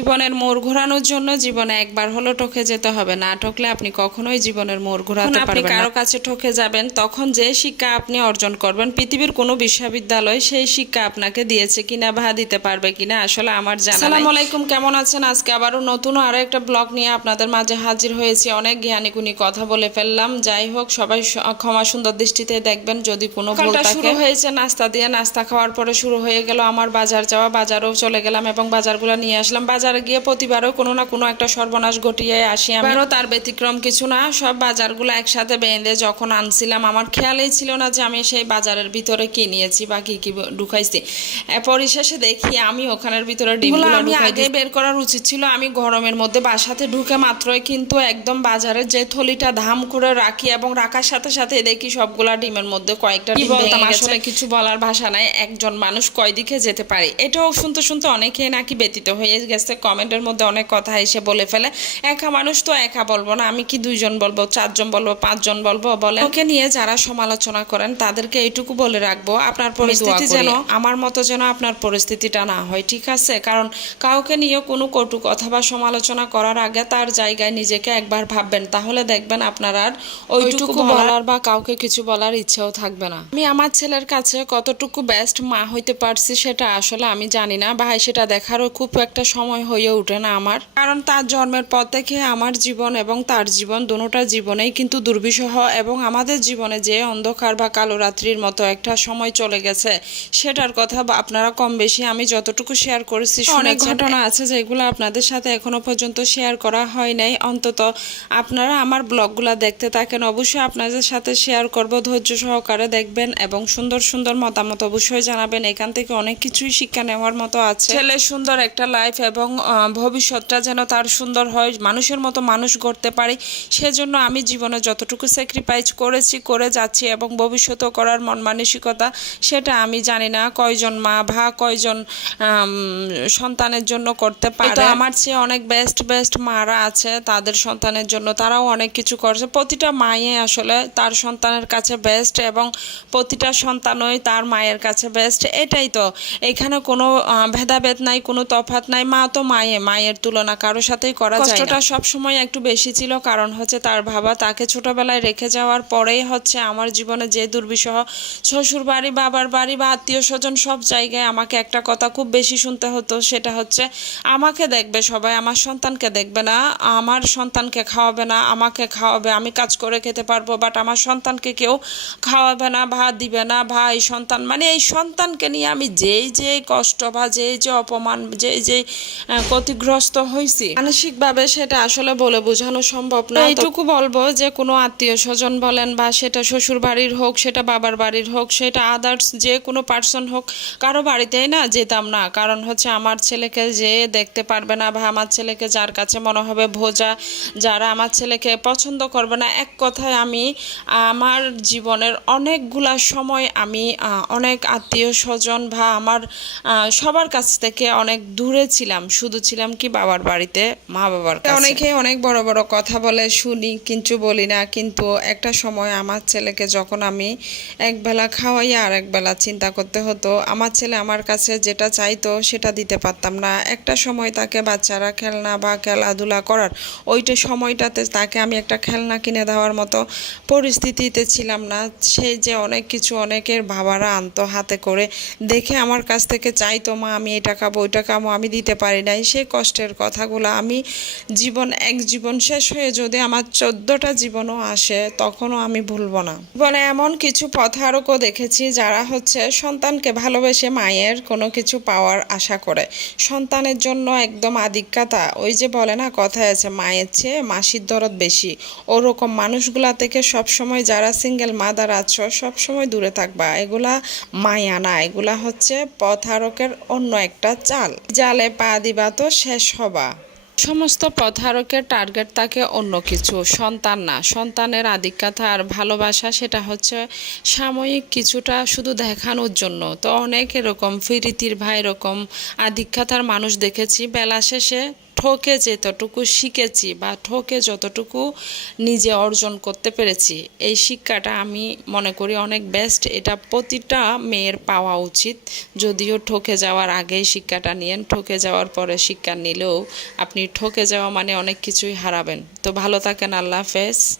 জীবনের মোড় ঘোরানোর জন্য জীবনে একবার হলো ঠকে যেতে হবে। না ঠকলে আপনি কখনোই জীবনের মোড় ঘোরাতে পারবেন আপনি কারও কাছে ঠকে যাবেন তখন যে শিক্ষা আপনি অর্জন করবেন পৃথিবীর কোনো বিশ্ববিদ্যালয় সেই শিক্ষা আপনাকে দিয়েছে কিনা বা দিতে পারবে কিনা আসলে আমার জানা আসসালামু আলাইকুম কেমন আছেন? আজকে আবারও নতুন আরও একটা ব্লগ নিয়ে আপনাদের মাঝে হাজির হয়েছি। অনেক জ্ঞানী গুণী কথা বলে ফেললাম। যাই হোক সবাই ক্ষমা সুন্দর দৃষ্টিতে দেখবেন। যদি কোনো ভুল শুরু হয়েছে নাস্তা দিয়ে নাস্তা খাওয়ার পরে শুরু হয়ে গেল আমার বাজার যাওয়া। বাজারেও চলে গেলাম এবং বাজারগুলো নিয়ে আসলাম। বাজারে গিয়ে প্রতিবারও কোনো না কোনো একটা সর্বনাশ ঘটিয়ে আসি আমি। এবারও তার ব্যতিক্রম কিছু না সব বাজারগুলো একসাথে বেঁধে যখন আনছিলাম আমার খেয়ালই ছিল না যে আমি সেই বাজারের ভিতরে কি নিয়েছি বা কি কি ঢুকাইছি। পরিশেষে দেখি আমি ওখানের ভিতরে ডিমগুলো আমি আগে বের করার উচিত ছিল আমি গরমের মধ্যে বাসাতে ঢুকে মাত্রই কিন্তু একদম বাজারের যে থলিটা ধাম করে রাখি এবং রাখার সাথে সাথে দেখি সবগুলা ডিমের মধ্যে কয়েকটা ডিম বলতাম? আসলে কিছু বলার ভাষা নাই একজন মানুষ কয় দিকে যেতে পারে? এটাও শুনতে শুনতে অনেকে নাকি ব্যতীত হয়ে গেছে কমেন্টের মধ্যে অনেক কথা এসে বলে ফেলে। একা মানুষ তো একা বলব না আমি কি দুইজন বলব চারজন বলব পাঁচজন বলব বলে ওকে নিয়ে যারা সমালোচনা করেন তাদেরকে এইটুকু বলে রাখব আপনার পরিস্থিতি যেন আমার মতো যেন আপনার পরিস্থিতিটা না হয় ঠিক আছে? কারণ কাউকে নিয়ে কোনো কটু কথা বা সমালোচনা করার আগে তার জায়গায় নিজেকে একবার ভাববেন তাহলে দেখবেন আপনার আর ওইটুকু বলার বা কাউকে কিছু বলার ইচ্ছেও থাকবে না। আমি আমার ছেলের কাছে কতটুকু বেস্ট মা হইতে পারছি সেটা আসলে আমি জানি না ভাই সেটা দেখারও খুব একটা সময় হয়ে ওঠে না আমার। কারণ তার জন্মের পর থেকে আমার জীবন এবং তার জীবন দুটোটা জীবনেই কিন্তু দুর্বিষহ এবং আমাদের জীবনে যে অন্ধকার বা কালো রাত্রির মতো একটা সময় চলে গেছে সেটার কথা বা আপনারা কম বেশি আমি যতটুকু শেয়ার করেছি অনেক ঘটনা আছে যেগুলো আপনাদের সাথে এখনও পর্যন্ত শেয়ার করা হয় নাই। অন্তত আপনারা আমার ব্লগগুলো দেখতে থাকেন অবশ্যই আপনাদের সাথে শেয়ার করব। ধৈর্য সহকারে দেখবেন এবং সুন্দর সুন্দর মতামত অবশ্যই জানাবেন। এখান থেকে অনেক কিছুই শিক্ষা নেওয়ার মতো আছে। ছেলে সুন্দর একটা লাইফ এবং ভবিষ্যৎটা যেন তার সুন্দর হয় মানুষের মতো মানুষ গড়তে পারে। সেজন্য আমি জীবনে যতটুকু স্যাক্রিফাইস করেছি করে যাচ্ছি এবং ভবিষ্যতেও করার মন মানসিকতা সেটা আমি জানি না কয়জন মা বা কয়জন সন্তানের জন্য করতে পারে। আমার চেয়ে অনেক বেস্ট বেস্ট মারা আছে তাদের সন্তানের জন্য। তারাও অনেক কিছু করছে। প্রতিটা মায়ে আসলে তার সন্তানের কাছে বেস্ট এবং প্রতিটা সন্তানই তার মায়ের কাছে বেস্ট এটাই তো। এখানে কোনো ভেদাভেদ নাই কোনো তফাৎ নাই। মা তো মায়ে, মায়ের তুলনা কারোর সাথেই করা যায় কষ্টটা সব সময় একটু বেশি ছিল, কারণ হচ্ছে তার বাবা তাকে ছোটবেলায় রেখে যাওয়ার পরেই হচ্ছে আমার জীবনে যে দুর্বিষহ শ্বশুর বাড়ি, বাবার বাড়ি বা আত্মীয় স্বজন সব জায়গায় আমাকে একটা কথা খুব বেশি শুনতে হতো, সেটা হচ্ছে, আমাকে দেখবে সবাই, আমার সন্তানকে দেখবে না, আমার সন্তানকে খাওয়াবে না, আমাকে খাওয়াবে, আমি কাজ করে খেতে পারব বাট আমার সন্তানকে কেউ খাওয়াবে না, ভাত দিবে না, ভাই, সন্তান মানে এই সন্তানকে নিয়ে আমি যেই যেই কষ্ট বা যেই যে অপমান, যেই যেই ক্ষতিগ্রস্ত হয়েছি মানসিকভাবে সেটা আসলে বলে বোঝানো সম্ভব না। এইটুকু বলব যে কোনো আত্মীয় স্বজন বলেন বা সেটা শ্বশুর বাড়ির হোক সেটা বাবার বাড়ির হোক সেটা আদার্স যে কোনো পার্সন হোক কারও বাড়িতেই না যেতাম না। কারণ হচ্ছে আমার ছেলেকে যে দেখতে পারবে না বা আমার ছেলেকে যার কাছে মনে হবে ভোজা যারা আমার ছেলেকে পছন্দ করবে না এক কথায় আমি আমার জীবনের অনেকগুলা সময় আমি অনেক আত্মীয় স্বজন বা আমার সবার কাছ থেকে অনেক দূরে ছিলাম। শুধু ছিলাম কি বাবার বাড়িতে মা বাবার অনেকে অনেক বড় বড় কথা বলে, শুনি কিন্তু বলি না। কিন্তু একটা সময় আমার ছেলেকে যখন আমি একবেলা খাওয়াই আর একবেলা চিন্তা করতে হতো, আমার ছেলে আমার কাছে যেটা চাইতো সেটা দিতে পারতাম না। একটা সময় তাকে বাচ্চারা খেলনা বা খেলাধুলা করার, ওইটা সময়টাতে তাকে আমি একটা খেলনা কিনে দেওয়ার মতো পরিস্থিতিতে ছিলাম না। সেই যে অনেক কিছু অনেকের বাবারা আনতো হাতে করে, দেখে আমার কাছ থেকে চাইতো, মা, আমি এটা খাব, ওইটা খাব, আমি দিতে পারি নাই, সেই কষ্টের কথাগুলো। আমি জীবন, এক জীবন শেষ হয়ে যদি আমার চোদ্দটা জীবনও আসে, তখনও আমি ভুলবো না। জীবনে এমন কিছু পথারকও দেখেছি, যারা হচ্ছে সন্তানকে ভালোবেসে মায়ের কোনো কিছু পাওয়ার আশা করে। সন্তানের জন্য একদম আধিক্যতা, ওই যে বলে না, কথায় আছে, মায়ের চেয়ে মাসির দরদ বেশি। ওরকম মানুষগুলা থেকে সবসময় যারা সিঙ্গেল মাদার আছো, সবসময় দূরে থাকবা। এগুলা মায়া না, এগুলা হচ্ছে পথারকের অন্য একটা চাল। জালে পা দিবা তো শেষ হবা সমস্ত পথারকের টার্গেট থাকে অন্য কিছু, সন্তান না। সন্তানের আধিক্যতা আর ভালোবাসা, সেটা হচ্ছে সাময়িক কিছুটা শুধু দেখানোর জন্য। তো অনেক এরকম, ফিরিতির ভাই এরকম আধিক্যতার মানুষ দেখেছি। বেলা শেষে ঠকে যেতটুকু শিখেছি বা ঠকে যতটুকু নিজে অর্জন করতে পেরেছি, এই শিক্ষাটা আমি মনে করি অনেক বেস্ট এটা প্রতিটা মেয়ের পাওয়া উচিত। যদিও ঠকে যাওয়ার আগেই শিক্ষাটা নিয়েন, ঠকে যাওয়ার পরে শিক্ষা নিলেও আপনি ঠকে যাওয়া মানে অনেক কিছুই হারাবেন। তো ভালো থাকেন, আল্লাহ হাফেজ।